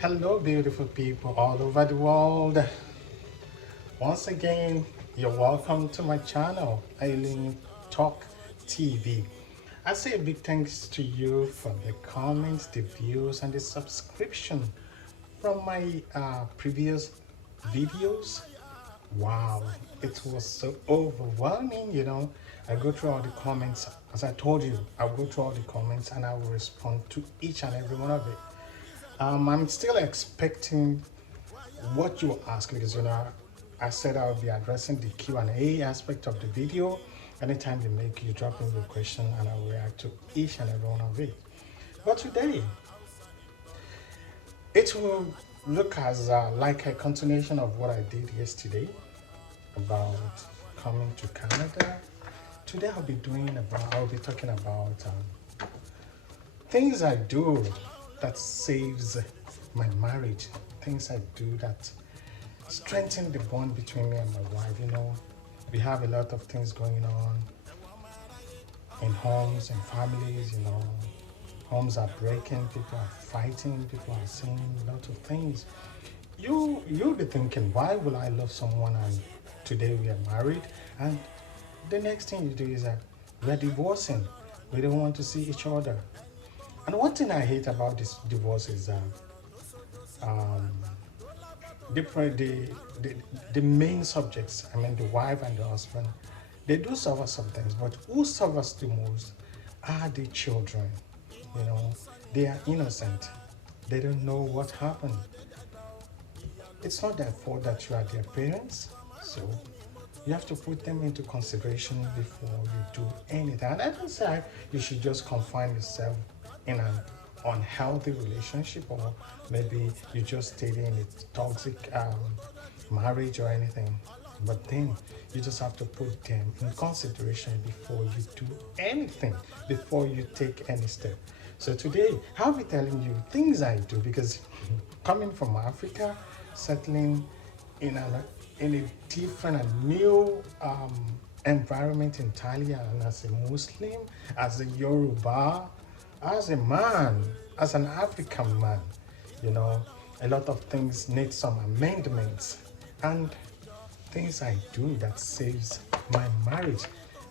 Hello, beautiful people all over the world. Once again, you're welcome to my channel, Aileen Talk TV. I say a big thanks to you for the comments, the views, and the subscription from my previous videos. Wow, it was so overwhelming. I go through all the comments. As I told you, I'll go through all the comments and I will respond to each and every one of it. I'm still expecting what you ask because I said I'll be addressing the Q&A aspect of the video. Anytime you drop in your question and I'll react to each and every one of it. But today, it will look as like a continuation of what I did yesterday about coming to Canada. Today I'll be talking about things I do that saves my marriage, things I do that strengthen the bond between me and my wife. We have a lot of things going on in homes and families. Homes are breaking, people are fighting, people are saying a lot of things. You'll be thinking, why will I love someone and today we are married and the next thing you do is that we're divorcing, we don't want to see each other. And one thing I hate about this divorce is um, the main subjects, I mean the wife and the husband, they do suffer sometimes, but who suffers the most are the children. You know, they are innocent. They don't know what happened. It's not their fault that you are their parents, so you have to put them into consideration before you do anything. And I don't say you should just confine yourself in an unhealthy relationship, or maybe you just stayed in a toxic marriage or anything. But then you just have to put them in consideration before you do anything, before you take any step. So today I'll be telling you things I do because coming from Africa, settling in a different and new environment entirely, and as a Muslim, as a Yoruba, as a man, as an African man, you know, a lot of things need some amendments and things I do that saves my marriage.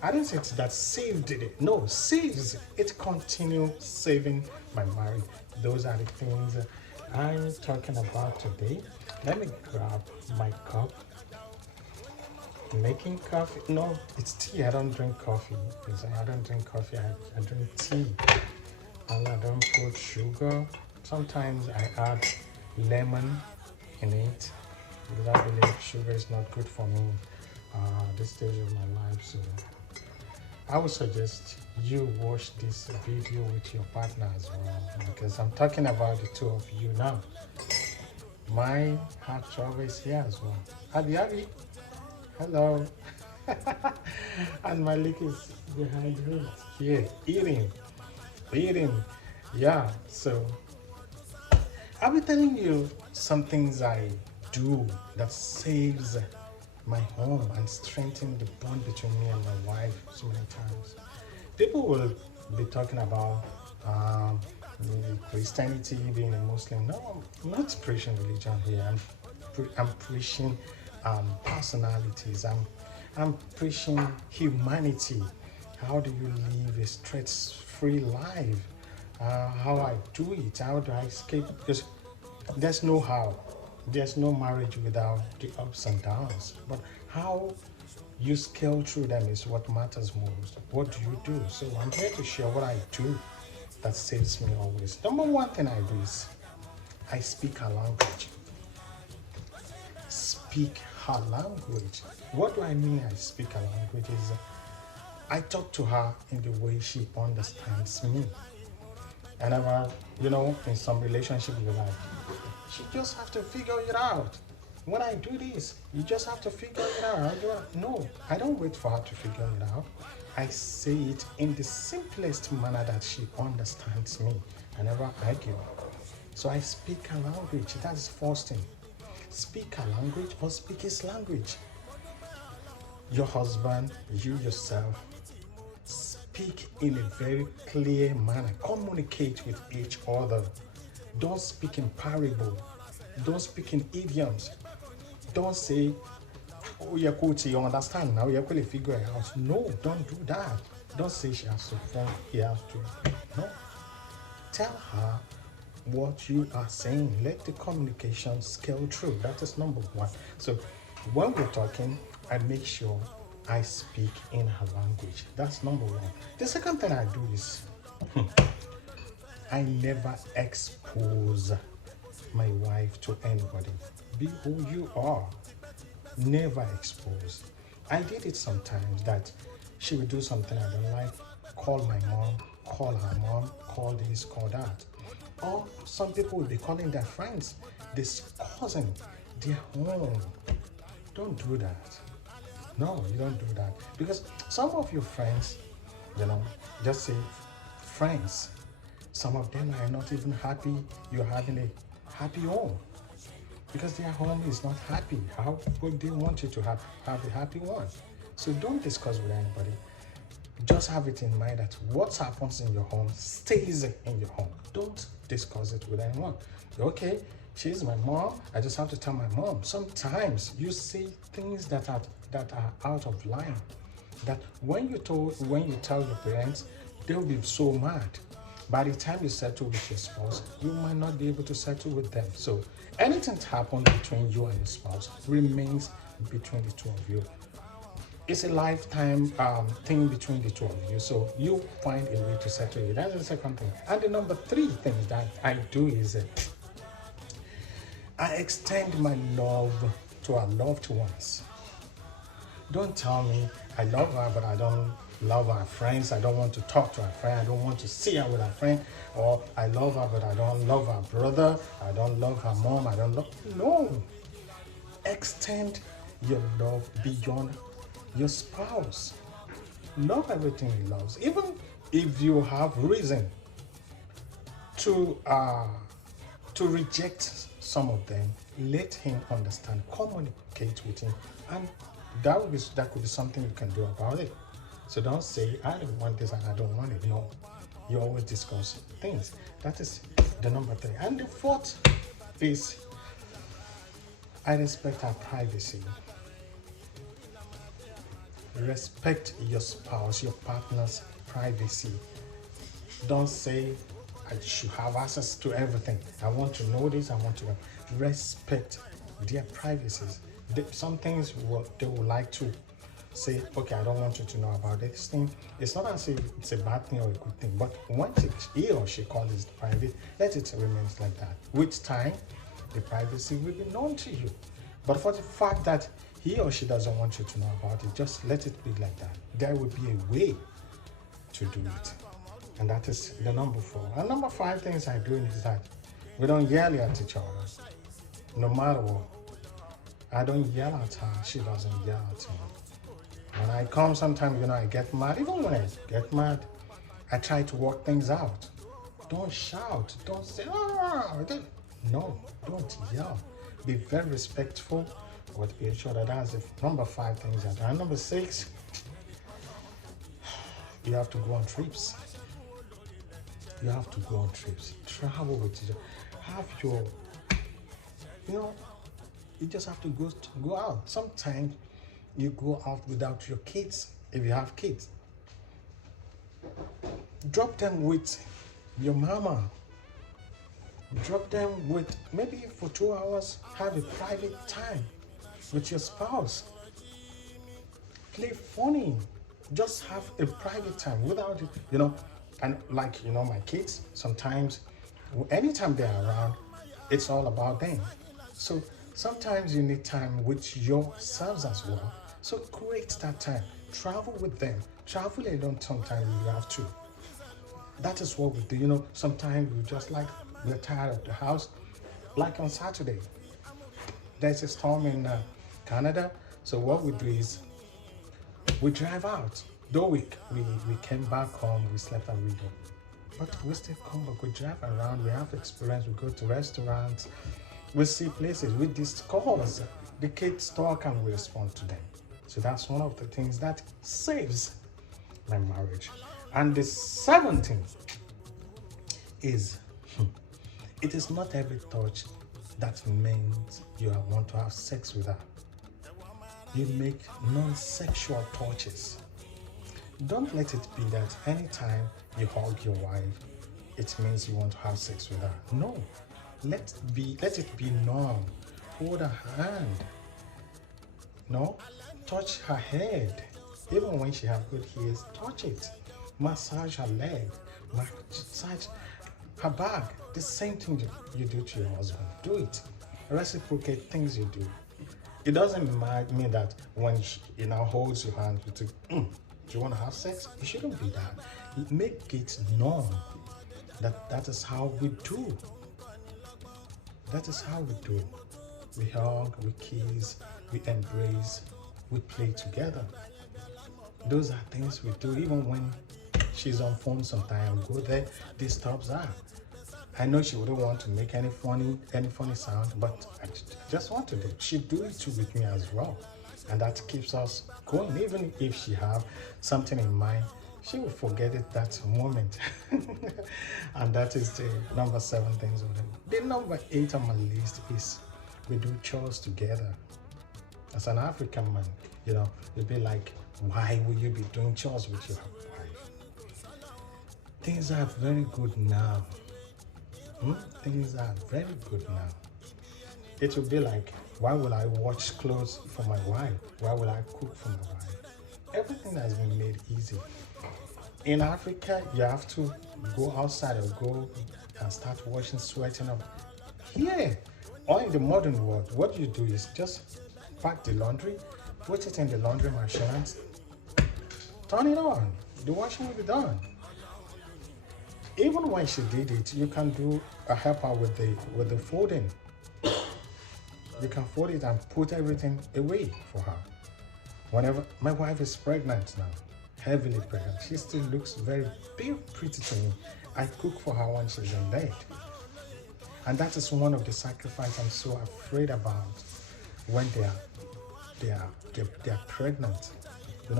I didn't say that saved it. No, saves it. Continue saving my marriage. Those are the things I'm talking about today. Let me grab my cup. Making coffee. No, it's tea. I don't drink coffee. Because I don't drink coffee. I drink tea. And I don't put sugar. Sometimes I add lemon in it because I believe sugar is not good for me this stage of my life. So I would suggest you watch this video with your partner as well, because I'm talking about the two of you now. My heart travel is here as well. Abby, hello. And Malik is behind me here eating. Yeah, so I'll be telling you some things I do that saves my home and strengthen the bond between me and my wife so many times. People will be talking about Christianity, being a Muslim. No, I'm not preaching religion here. I'm preaching personalities. I'm preaching humanity. How do you live a stress-free life? How I do it? How do I escape? Because there's no how. There's no marriage without the ups and downs. But how you scale through them is what matters most. What do you do? So I'm here to share what I do that saves me always. Number one thing I do is I speak her language. Speak her language. What do I mean I speak her language is I talk to her in the way she understands me. And in some relationship you're like, you just have to figure it out. When I do this, you just have to figure it out. No, I don't wait for her to figure it out. I say it in the simplest manner that she understands me. I never argue. So I speak her language. That's first thing. Speak her language or speak his language. Your husband, you yourself, speak in a very clear manner. Communicate with each other. Don't speak in parable. Don't speak in idioms. Don't say, oh, yeah, coach, you understand now, you're going to figure it out. No, don't do that. Don't say she has to phone, he has to. No. Tell her what you are saying. Let the communication scale through. That is number one. So when we're talking, I make sure I speak in her language. That's number one. The second thing I do is I never expose my wife to anybody. Be who you are. Never expose. I did it sometimes that she would do something I don't like, call my mom, call her mom, call this, call that. Or some people will be calling their friends, this cousin, their home. Don't do that. No, you don't do that. Because some of your friends, just say friends, some of them are not even happy you're having a happy home. Because their home is not happy. How would they want you to have a happy one? So don't discuss with anybody. Just have it in mind that what happens in your home stays in your home. Don't discuss it with anyone. Okay, she's my mom. I just have to tell my mom. Sometimes you say things that are out of line. That when you tell your parents, they'll be so mad. By the time you settle with your spouse, you might not be able to settle with them. So anything that happens between you and your spouse remains between the two of you. It's a lifetime thing between the two of you. So you find a way to settle it. That's the second thing. And the number three thing that I do is I extend my love to our loved ones. Don't tell me I love her, but I don't love her friends. I don't want to talk to her friend. I don't want to see her with her friend. Or I love her, but I don't love her brother. I don't love her mom. I don't love. No. Extend your love beyond your spouse. Love everything he loves. Even if you have reason to reject some of them, let him understand. Communicate with him, and that could be something you can do about it. So don't say I don't want this and I don't want it. No, you always discuss things. That is the number three. And the fourth is I respect our privacy. Respect your spouse, your partner's privacy. Don't say I should have access to everything. I want to know this. I want to know. Respect their privacies. Some things they would like to say, okay, I don't want you to know about this thing. It's not as if it's a bad thing or a good thing, but once he or she calls it private, let it remain like that. With time, the privacy will be known to you. But for the fact that he or she doesn't want you to know about it, just let it be like that. There will be a way to do it. And that is the number four. And number five things I do is that we don't yell at each other. No matter what. I don't yell at her, she doesn't yell at me. When I come, sometimes, I get mad. Even when I get mad, I try to work things out. Don't shout. Don't say, no, don't yell. Be very respectful with each other. That's the number five things I do. And number six, you have to go on trips. You have to go on trips. Travel with each other. Have your, you just have to go out. Sometimes you go out without your kids, if you have kids. Drop them with your mama. Drop them with, maybe for 2 hours, have a private time with your spouse. Play funny. Just have a private time without it, and my kids, sometimes, anytime they're around, it's all about them. So sometimes you need time with yourselves as well. So create that time. Travel with them. Travel alone sometimes you have to. That is what we do. Sometimes we're tired of the house. Like on Saturday, there's a storm in Canada. So what we do is we drive out. Though we came back home, we slept and we do. But we still come back, we drive around, we have experience, we go to restaurants, we see places, we discuss, the kids talk and we respond to them. So that's one of the things that saves my marriage. And the seventh thing is It is not every touch that means you want to have sex with her. You make non-sexual touches. Don't let it be that anytime you hug your wife, it means you want to have sex with her. No. Let it be known. Hold her hand. No. Touch her head. Even when she has good ears, touch it. Massage her leg. Massage her back. The same thing you do to your husband. Do it. Reciprocate things you do. It doesn't mean that when he now holds your hand, you think, do you want to have sex? It shouldn't be that. Make it known that is how we do. That is how we do. We hug, we kiss, we embrace, we play together. Those are things we do. Even when she's on phone sometimes, go there, disturbs her. I know she wouldn't want to make any funny sound, but I just want to do. She do it too with me as well, and that keeps us going. Even if she have something in mind, she will forget it that moment. And that is the number 7 things we do. The number 8 on my list is we do chores together. As an African man, you'll be like, why will you be doing chores with your wife? Things are very good now. Things are very good now. It will be like, why will I wash clothes for my wife? Why will I cook for my wife? Everything has been made easy. In Africa, you have to go outside or go and start washing, sweating up. Here, or in the modern world, what you do is just pack the laundry, put it in the laundry machine, and turn it on. The washing will be done. Even when she did it, you can do a help her with the folding. You can fold it and put everything away for her. Whenever my wife is pregnant now, heavily pregnant, she still looks very pretty to me. I cook for her when she's in bed. And that is one of the sacrifices I'm so afraid about when they are pregnant.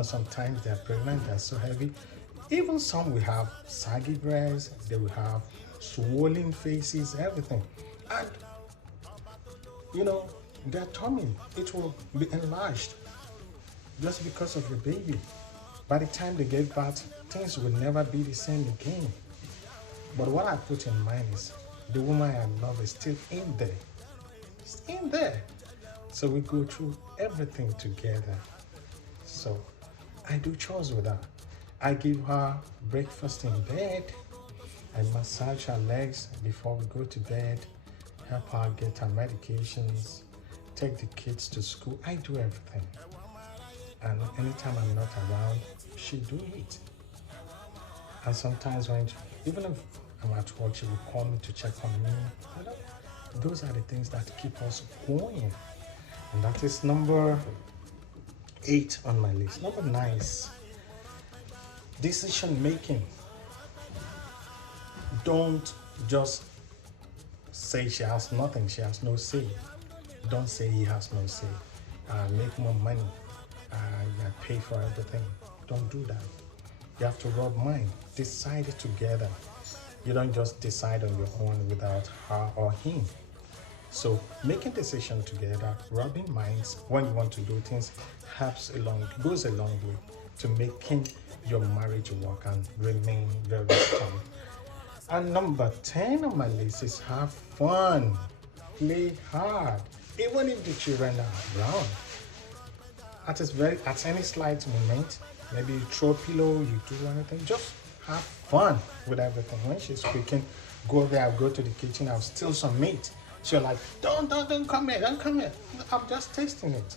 Sometimes they are pregnant, they are so heavy. Even some will have saggy breasts, they will have swollen faces, everything. And, their tummy, it will be enlarged just because of the baby. By the time they give birth, things will never be the same again. But what I put in mind is the woman I love is still in there. It's in there. So we go through everything together. So I do chores with her. I give her breakfast in bed. I massage her legs before we go to bed, help her get her medications, take the kids to school. I do everything. And anytime I'm not around, she do it. And sometimes even if I'm at work, she will call me to check on me. Those are the things that keep us going. And that is number 8 on my list. Number 9 is decision making. Don't just say she has nothing, she has no say. Don't say he has no say. Make more money. Pay for everything. Don't do that. You have to rub mind. Decide it together. You don't just decide on your own without her or him. So making decisions together, rubbing minds when you want to do things goes a long way to making your marriage work and remain very strong. And number 10 on my list is have fun. Play hard. Even if the children are around. At any slight moment, maybe you throw a pillow, you do anything, just have fun with everything. When she's cooking, go there, I'll go to the kitchen, I'll steal some meat. She'll like, don't come here, don't come here. I'm just tasting it.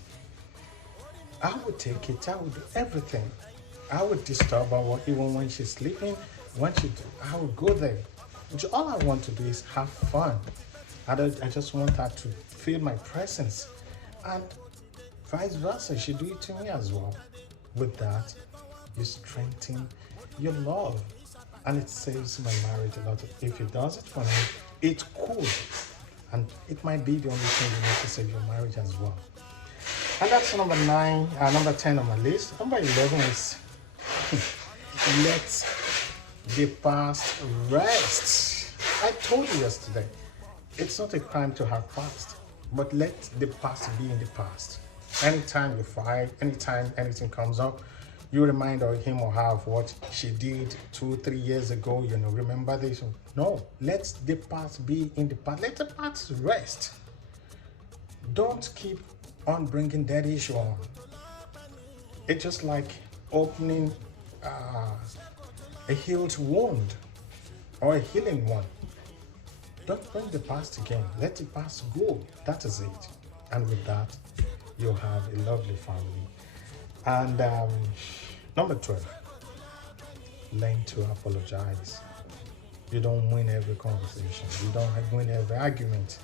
I would take it, I would do everything. I would disturb her even when she's sleeping. I would go there. All I want to do is have fun. I just want her to feel my presence. And vice versa, she do it to me as well. With that, you strengthen your love. And it saves my marriage a lot. If it does it for me, it could. And it might be the only thing you need to save your marriage as well. And that's number 10 on my list. Number 11 is let the past rest. I told you yesterday, It's not a crime to have past, but let the past be in the past. Anytime you fight, anytime anything comes up, you remind him or her of what she did 2 3 years ago. Remember this. No, let the past be in the past. Let the past rest. Don't keep on bringing that issue on. It's just like opening a healed wound or a healing one. Don't bring the past again. Let the past go. That is it. And with that, you'll have a lovely family. And number 12, learn to apologize. You don't win every conversation. You don't win every argument.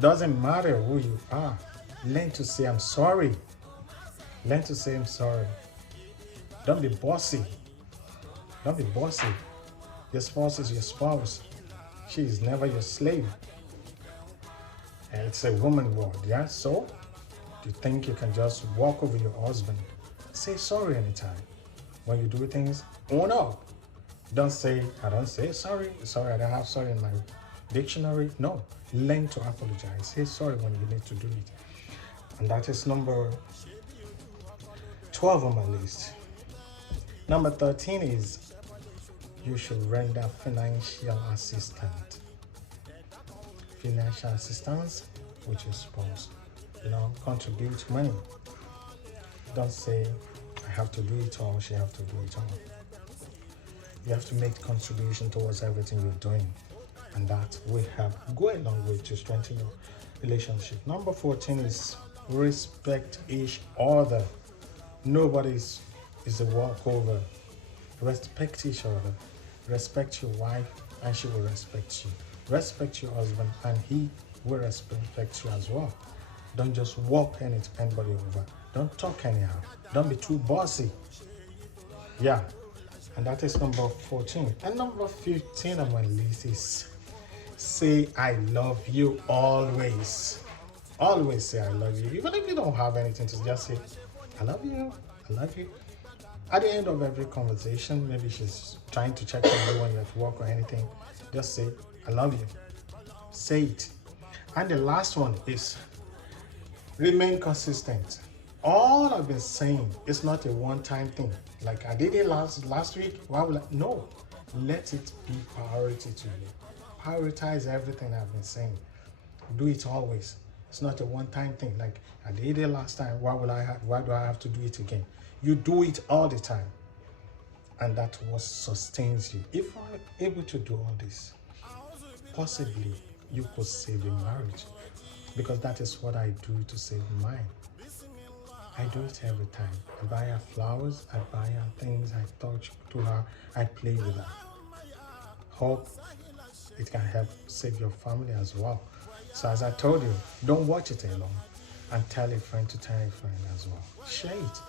Doesn't matter who you are. Learn to say I'm sorry. Learn to say I'm sorry. Don't be bossy. Don't be bossy. Your spouse is your spouse. She is never your slave. And it's a woman world, yeah? So, do you think you can just walk over your husband? Say sorry anytime. When you do things, own up. Don't say, I don't say sorry. Sorry, I don't have sorry in my dictionary. No. Learn to apologize. Say sorry when you need to do it. And that is number 12 on my list. Number 13 is you should render financial assistance. Financial assistance with your spouse. Contribute money. Don't say I have to do it all, she have to do it all. You have to make contribution towards everything you're doing, and that will help go a long way to strengthen your relationship. Number 14 is respect each other. Nobody is a walkover. Respect each other. Respect your wife and she will respect you. Respect your husband and he will respect you as well. Don't just walk anybody over. Don't talk anyhow. Don't be too bossy. Yeah. And that is number 14. And number 15 on my list is say I love you always. Always say I love you. Even if you don't have anything to just say, I love you. I love you. At the end of every conversation, maybe she's trying to check on you when you're at work or anything, just say, I love you. Say it. And the last one is remain consistent. All I've been saying is not a one-time thing. Like I did it last week, why will I? No. Let it be priority to you. Prioritize everything I've been saying. Do it always. It's not a one-time thing. Like I did it last time, why do I have to do it again? You do it all the time. And that what sustains you. If I'm able to do all this, possibly you could save a marriage. Because that is what I do to save mine. I do it every time. I buy her flowers, I buy her things, I touch to her, I play with her. Hope it can help save your family as well. So as I told you, don't watch it alone and tell a friend to tell a friend as well. Share it.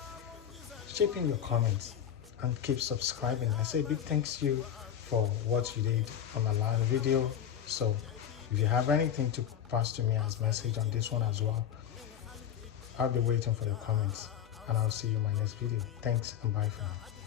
Shape in your comments and keep subscribing. I say big thanks to you for what you did on my last video. So if you have anything to pass to me as message on this one as well, I'll be waiting for the comments and I'll see you in my next video. Thanks and bye for now.